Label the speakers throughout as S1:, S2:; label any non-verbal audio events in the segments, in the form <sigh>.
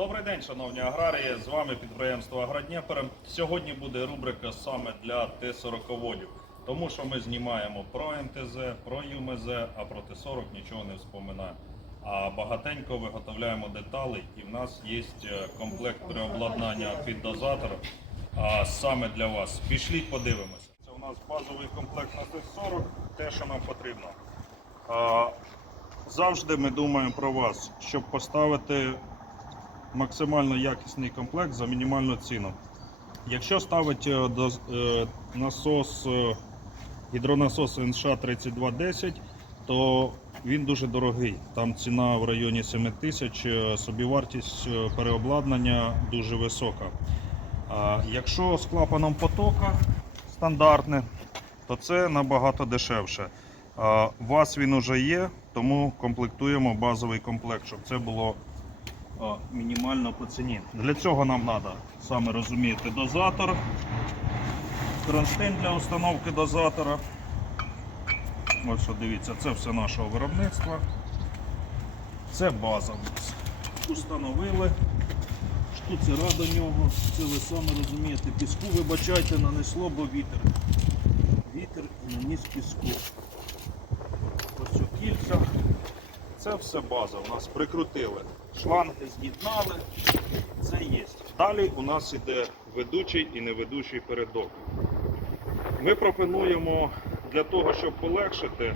S1: Добрий день, шановні аграрії. З вами підприємство Агродніпер. Сьогодні буде рубрика саме для Т-40-водів. Тому що ми знімаємо про МТЗ, про ЮМЗ, а про Т-40 нічого не вспоминаємо. А багатенько виготовляємо деталі, і в нас є е, комплект переобладнання під дозатор а саме для вас. Пішліть, подивимося. Це у нас базовий комплект на Т-40, те, що нам потрібно. Завжди ми думаємо про вас, щоб поставити максимально якісний комплект за мінімальну ціну. Якщо ставити е, е, насос, е, гідронасос НШ 3210, то він дуже дорогий. Там ціна в районі 7 тисяч, собівартість переобладнання дуже висока. Якщо з клапаном потока стандартне, то це набагато дешевше. У вас він уже є, тому комплектуємо базовий комплект, щоб це було а, мінімально по ціні. Для цього нам треба, саме розумієте, дозатор, кронштейн для установки дозатора. Ось що дивіться, це все нашого виробництва. Це база в нас. Установили. Штуцера до нього. Це ви самі розумієте. Піску, вибачайте, нанесло, бо вітер. Вітер і наніс піску. Ось у кільця. Це все база. У нас прикрутили. Шланги з'єднали. Це є. Далі у нас іде ведучий і неведучий передок. Ми пропонуємо для того, щоб полегшити,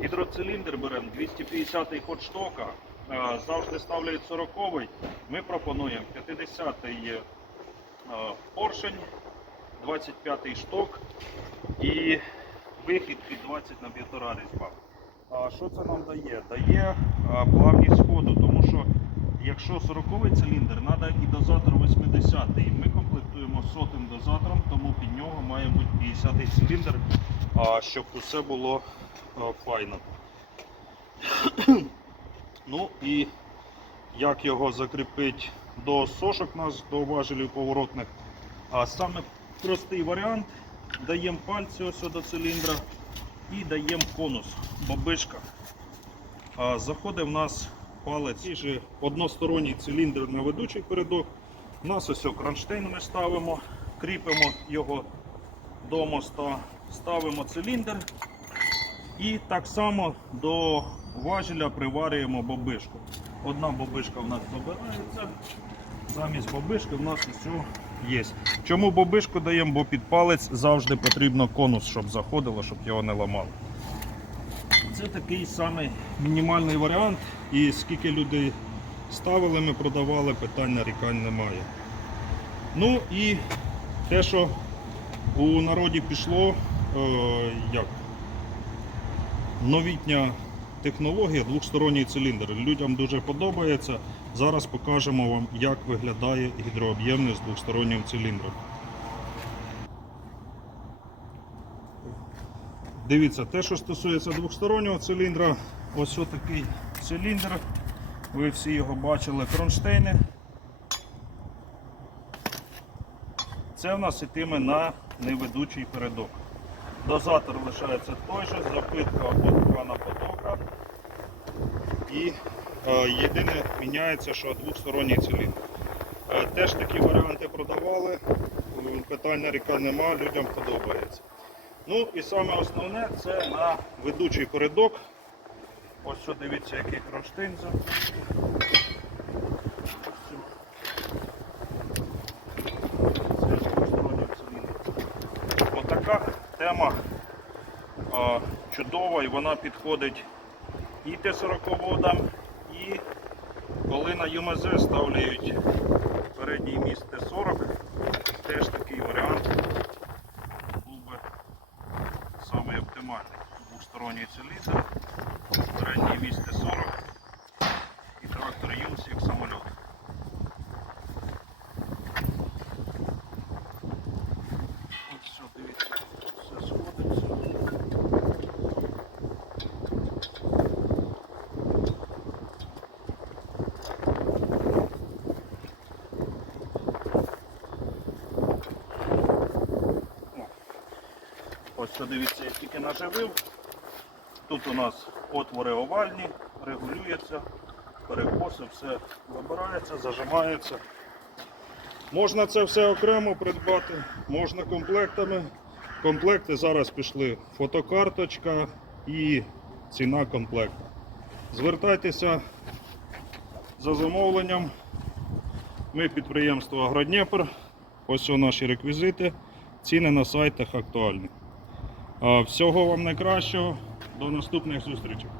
S1: гідроциліндр беремо 250-й ход штока. Завжди ставлять 40-й. Ми пропонуємо 50-й е, поршень, 25-й шток і вихід під 20 на 1,5 різьба. Що це нам дає? Дає плавність ходу, тому що якщо 40-й циліндр, треба і дозатор 80-й. Ми комплектуємо сотим дозатором, тому під нього має бути 50-й циліндр, щоб усе було файно. <clears throat> ну і як його закріпити до сошок у нас, до важелів поворотних. А саме простий варіант. Даємо пальці ось до циліндра і даємо конус, бобишка. А, Заходить в нас палець і же односторонній циліндр на ведучий передок. У нас ось кронштейн ми ставимо, кріпимо його до моста, ставимо циліндр і так само до важеля приварюємо бобишку. Одна бобишка в нас забирається, замість бобишки в нас все є. Чому бобишку даємо? Бо під палець завжди потрібно конус, щоб заходило, щоб його не ламало. Це такий самий мінімальний варіант. І скільки людей ставили, ми продавали, питань нарікань немає. Ну і те, що у народі пішло, е, як новітня технологія, двохсторонній циліндр. Людям дуже подобається. Зараз покажемо вам, як виглядає гідрооб'ємний з двохстороннім циліндром. Дивіться, те, що стосується двохстороннього циліндра, ось такий циліндр. Ви всі його бачили, кронштейни. Це в нас йтиме на неведучий передок. Дозатор лишається той же, запитка плана потока. І е, єдине міняється, що двохсторонній циліндр. Е, теж такі варіанти продавали, м, питань нарікань нема, людям подобається. Ну і саме основне це на ведучий передок. Ось що дивіться, який двосторонній циліндр. Отака тема чудова і вона підходить і Т-40 водам, і коли на ЮМЗ ставляють передній міст Т-40, теж такий варіант був би самий оптимальний. Двосторонній циліндр, передній міст Т-40 і трактор Юнс як самоліт. От все, дивіться, все сходиться. Ось що дивіться, я тільки наживив. Тут у нас отвори овальні, регулюється. перекоси, все забирається, зажимається. Можна це все окремо придбати, можна комплектами. Комплекти зараз пішли фотокарточка і ціна комплекту. Звертайтеся за замовленням. Ми підприємство Агродніпр. Ось о наші реквізити. Ціни на сайтах актуальні. А, Всього вам найкращого. До наступних зустрічей.